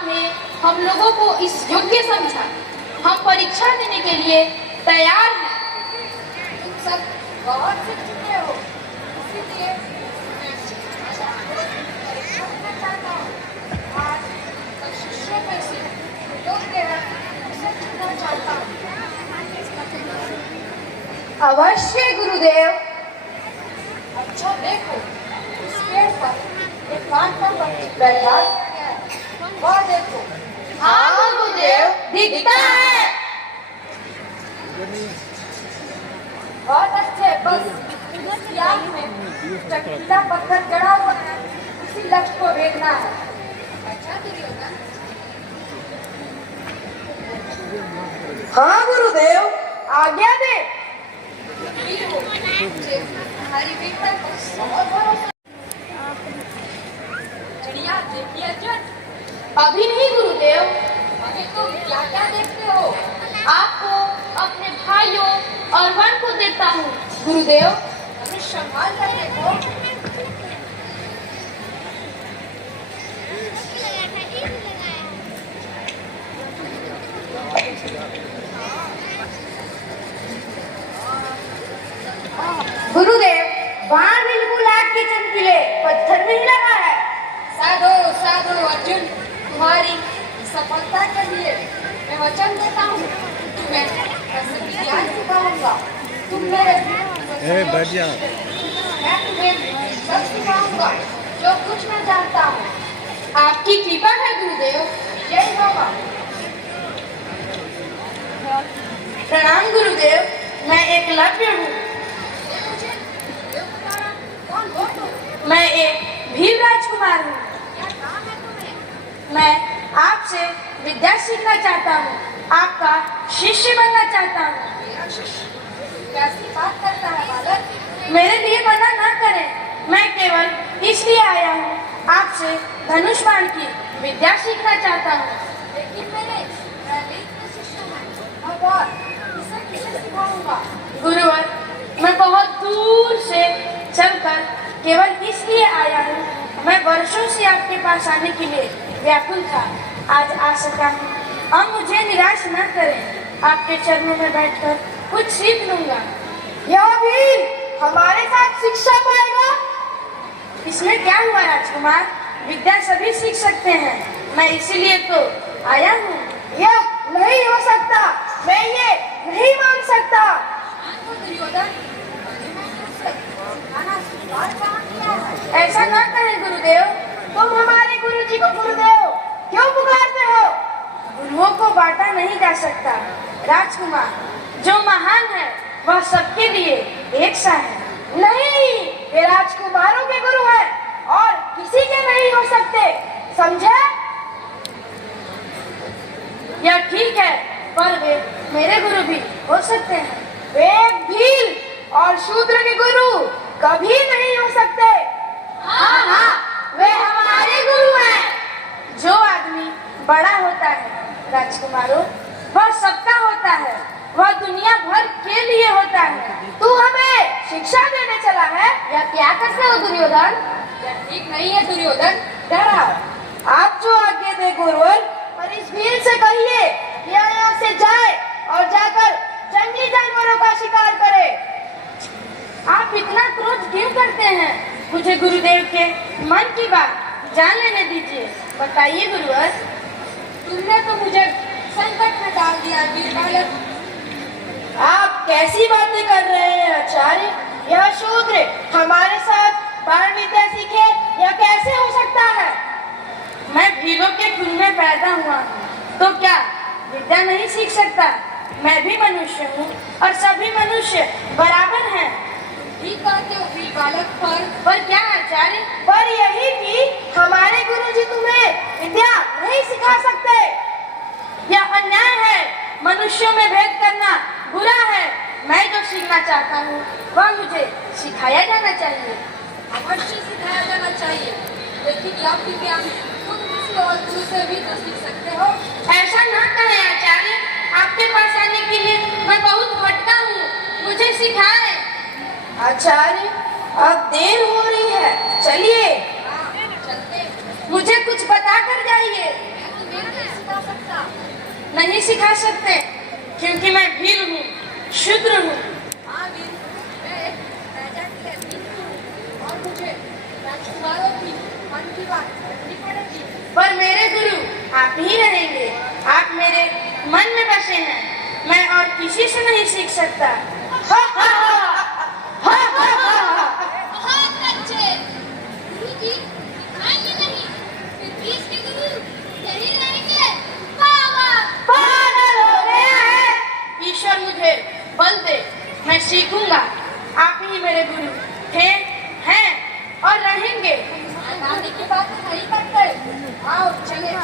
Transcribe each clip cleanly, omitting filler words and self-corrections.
आपने हम लोगों को इस योग्य समझा। हम परीक्षा देने के लिए तैयार हैं। तुम सब बहुत सीख चुके हो, इसीलिए मैं परीक्षा देना चाहता हूँ। आज सब शिष्यों में से योग्य है उसे चुनना चाहता हूँ। अवश्य गुरुदेव। अच्छा देखो, इस पेड़ पर एक कान का पक्षी बैठा है। वह देखो। हाँ गुरुदेव, दिखता है। बहुत अच्छे, बस इसकी आँख में चमकीला पत्थर जड़ा हुआ है, उसी लक्ष्य को भेजना है। अच्छा दुर्योधन। हाँ गुरुदेव, आज्ञा दे। वीर हो, मुझे तुम्हारी वीरता पर बहुत भरोसा। चिड़िया देखिए अर्जुन। अभी नहीं गुरुदेव। अभी तुम क्या क्या देखते हो? आपको, अपने भाइयों और वन को देता हूँ गुरुदेव। धनुष संभाल कर देखो। गुरुदेव, बाण बिल्कुल आग के चमकीले, पत्थर में ही लगा है। साधो साधो अर्जुन, तुम्हारी सफलता के लिए मैं वचन देता हूँ। तुम्हें कसम ज्ञान सिखाऊंगा। तुम मेरे बढ़िया। मैं तुम्हें सब सिखाऊंगा जो कुछ मैं जानता हूँ। आपकी कृपा है गुरुदेव। जय बाबा। प्रणाम गुरुदेव, मैं एकलव्य हूँ। कौन हो तुम? मैं एक भील राजकुमार हूँ। क्या काम है तुम्हें? मैं आपसे विद्या सीखना चाहता हूँ, आपका शिष्य बनना चाहता हूँ। मेरा शिष्य कैसी बात करता है बालक? मेरे लिए मना ना करें, मैं केवल इसलिए आया हूँ, आपसे धनुष बाण की विद्या सीखना चाहता हूँ। लेकिन मैं भी तो शिष्य हूँ। अब और इसे किसे सिखाऊंगा? गुरुवर, मैं बहुत दूर से चलकर केवल इसलिए आया हूँ, मैं वर्षों से आपके पास आने के लिए व्याकुल था, आज आ सका हूँ। अब मुझे निराश न करें, आपके चरणों में बैठकर कुछ सीख लूंगा। यह भी हमारे साथ शिक्षा पाएगा। इसमें क्या हुआ राजकुमार, विद्या सभी सीख सकते हैं, मैं इसीलिए तो आया हूँ। यह नहीं हो सकता, मैं ये नहीं मान सकता। तो दुर्योधन, सिखाना स्वीकार कहाँ किया है? ऐसा ना करें गुरुदेव, तुम हमारे गुरुजी को गुरुदेव क्यों पुकारते हो? गुरुओं को बांटा नहीं जा सकता राजकुमार, जो महान है वह सबके लिए एक सा है। नहीं, वे राजकुमारों के गुरु हैं और किसी के नहीं हो सकते, समझे? यह ठीक है, पर वे मेरे गुरु भी हो सकते हैं। वे भील और शूद्र के गुरु कभी नहीं हो सकते। हाँ हाँ, वे हमारे गुरु हैं। जो आदमी बड़ा होता है राजकुमारों, वह सबका होता है, वह दुनिया भर के लिए होता है। तू हमें शिक्षा देने चला है या क्या करते हो दुर्योधन? यह ठीक नहीं है दुर्योधन। डरा, आप जो आज्ञा दे गुरुवर, पर इस भील से कहिए कि यहाँ से जाए और जाकर जंगली जानवरों का शिकार करे। आप इतना क्रोध क्यों करते हैं? मुझे गुरुदेव के मन की बात जान लेने दीजिए, बताइए गुरुवर। तुमने तो मुझे संकट में डाल दिया वीर बालक। आप कैसी बातें कर रहे हैं आचार्य? यह शूद्र हमारे साथ बाण विद्या सीखे, यह कैसे हो सकता है? मैं भीलों के खून में पैदा हुआ हूँ, तो क्या विद्या नहीं सीख सकता? मैं भी मनुष्य हूँ और सभी मनुष्य बराबर हैं। ठीक कहते हो वीर बालक, पर क्या आचार्य? पर यही कि हमारे गुरुजी तुम्हें विद्या नहीं सिखा सकते। यह अन्याय है, मनुष्यों में भेद करना बुरा है। मैं जो सीखना चाहता हूँ वह मुझे सिखाया जाना चाहिए। अवश्य सिखाया जाना चाहिए, लेकिन यह विज्ञान तुम किसी और गुरु से भी तो सीख सकते हो। ऐसा ना करें आचार्य, आपके पास आने के लिए मैं बहुत भटका हूँ, मुझे सिखाएं। आचार्य, अब देर हो रही है, चलिए। चलते। मुझे कुछ बता कर जाइए। नहीं सिखा सकते, क्योंकि मैं भील हूँ, शूद्र हूँ। हाँ वीर, मैं एक राजा की लड़की हूँ और मुझे राजकुमारों की मन की बात करनी पड़ेगी। पर मेरे गुरु आप ही रहेंगे, आप मेरे मन में बसे हैं, मैं और किसी से नहीं सीख सकता। हा, हा, हा, हा, हा, हा। बहुत अच्छे गुरुजी, सिखाएंगे नहीं फिर भी इसके गुरु यही रहेंगे। वाह वाह, पागल हो गया है। ईश्वर मुझे बल दे, मैं सीखूंगा। आप ही मेरे गुरु थे, हैं और रहेंगे। नानी की बातें नहीं करते, आओ चले।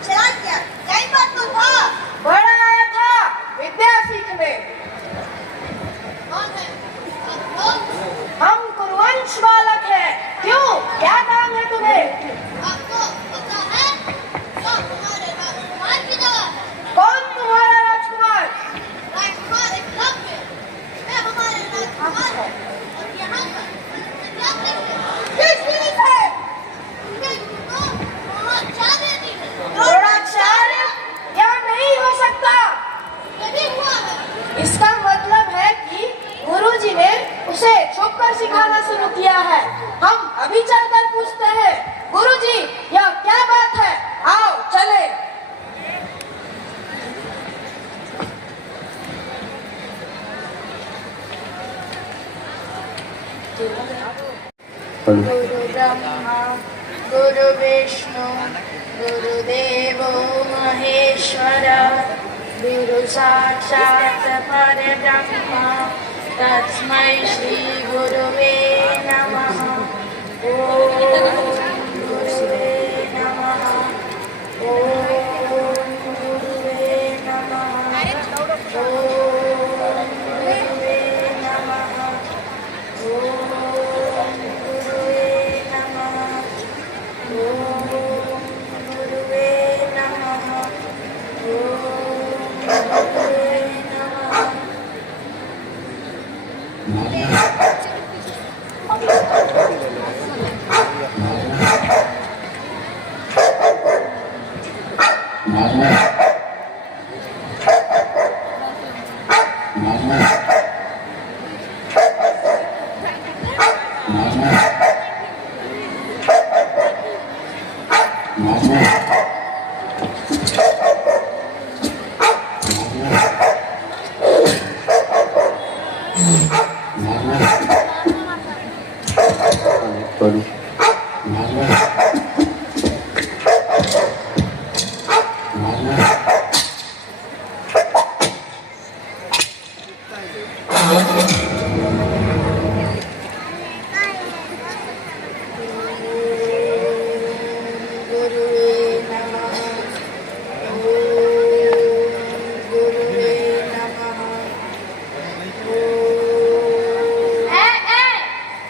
चला क्या कई बात तो था। बड़ा आया था विद्या सीखने। कौन है आप लोग? हम कुरुवंश बालक हैं। क्यों, क्या काम है तुम्हें? आपको पता है कौन हमारे राजकुमार की जगह है? कौन तुम्हारा राजकुमार? राजकुमार एकलव्य। मैं हमारे राजकुमार हूँ और यहाँ का क्या करते हैं? उनके गुरु महाचार्य जी हैं। द्रोणाचार्य? यह नहीं हो सकता। यही हुआ है। इसका मतलब है कि गुरुजी ने उसे छुपकर सिखाना शुरू किया है। हम अभी चलकर पूछते हैं। गुरुजी, यह क्या बात है? आओ चले। गुरु ब्रह्मा गुरु विष्णु गुरुदेवो महेश्वर गुरु साक्षात् परब्रह्म तस्मै श्री गुरुवे नमः। ओम गुरुवे नमः। ओम गुरुवे नमः। ओम गुरुवे नमः। ओम गुरुवे नमः। ओम गुरुवे नमः। ओम गुरुवे नमः।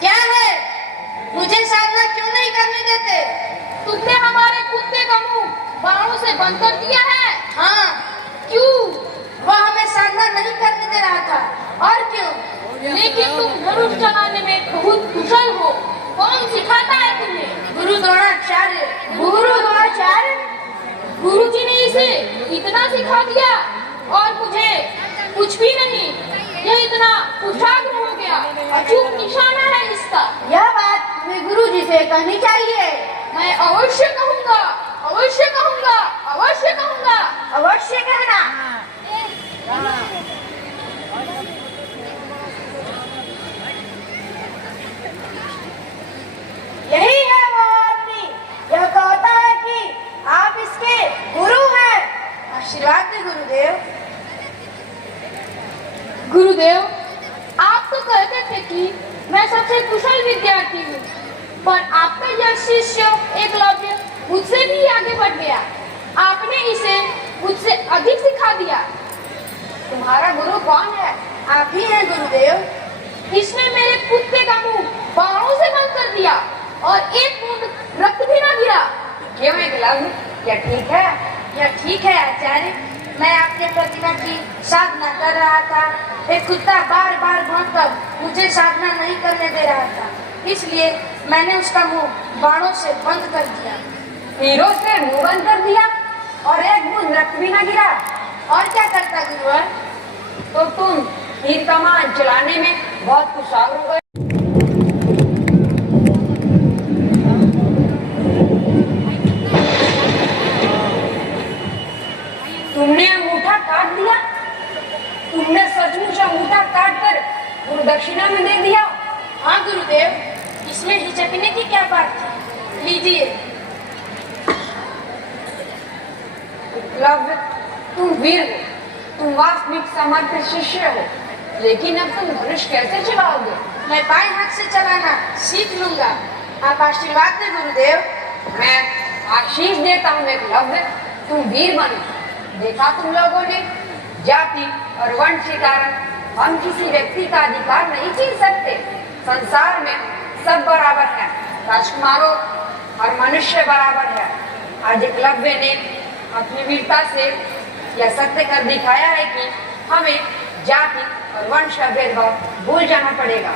क्या है? मुझे सामना क्यों नहीं करने देते? तुमने हमारे कुत्ते का मुंह बाणों से बंद कर दिया है। हाँ, क्यों? वह हमें सामना नहीं करने दे रहा था। और क्यों? लेकिन तुम धनुष चलाने में बहुत कुशल हो। कौन सिखाता है तुम्हें? गुरु द्रोणाचार्य। गुरु द्रोणाचार्य? गुरुजी ने इसे इतना सिखा दिया और मुझे कुछ भी नहीं। यह इतना कुशाग्र हो गया, अचूक निशाना है इसका। यह बात मैं गुरुजी से कहनी चाहिए। मैं अवश्य कहूँगा, अवश्य कहूँगा, अवश्य कहूँगा। अवश्य कहना। यही है वो आदमी। यह कहता है कि आप इसके गुरु हैं। आशीर्वाद दे गुरुदेव। गुरुदेव, आप तो कहते थे कि मैं सबसे कुशल विद्यार्थी हूँ, पर आपका यह शिष्य एकलव्य मुझसे भी आगे बढ़ गया। आपने इसे मुझसे अधिक सिखा दिया। तुम्हारा गुरु कौन है? आप ही हैं गुरुदेव। इसने मेरे कुत्ते का मुंह बाणों से बंद कर दिया और एक बूंद एकलव्य, क्या ठीक है? यह ठीक है आचार्य। मैं आपके प्रतिभा की साधना कर रहा था। एक कुत्ता बार बार भौंककर मुझे साधना नहीं करने दे रहा था, इसलिए मैंने उसका मुंह बाणों से बंद कर दिया। तीरों से मुंह बंद कर दिया और एक बूंद रक्त भी न गिरा। और क्या करता गुरुवर? तो तुम तीर कमान चलाने में बहुत कुशल हो गए। तुमने अंगूठा काट दिया? तुमने सचमुच अंगूठा काट कर गुरु दक्षिणा में दे दिया? हाँ गुरुदेव, इसमें हिचकने की क्या बात थी? लीजिए। एकलव्य, तुम वीर हो, तुम वास्तविक समर्थ शिष्य हो, लेकिन अब तुम धनुष कैसे चलाओगे? मैं बाएं हाथ से चलाना सीख लूंगा। आप आशीर्वाद दें गुरुदेव। मैं आशीष देता हूँ एकलव्य, तुम वीर बनो। देखा तुम लोगों ने, जाति और वंश के कारण हम किसी व्यक्ति का अधिकार नहीं छीन सकते। संसार में सब बराबर है, राजकुमारों और मनुष्य बराबर है। आज एकलव्य ने अपनी वीरता से यह सत्य कर दिखाया है कि हमें जाति और वंश का भेदभाव भूल जाना पड़ेगा।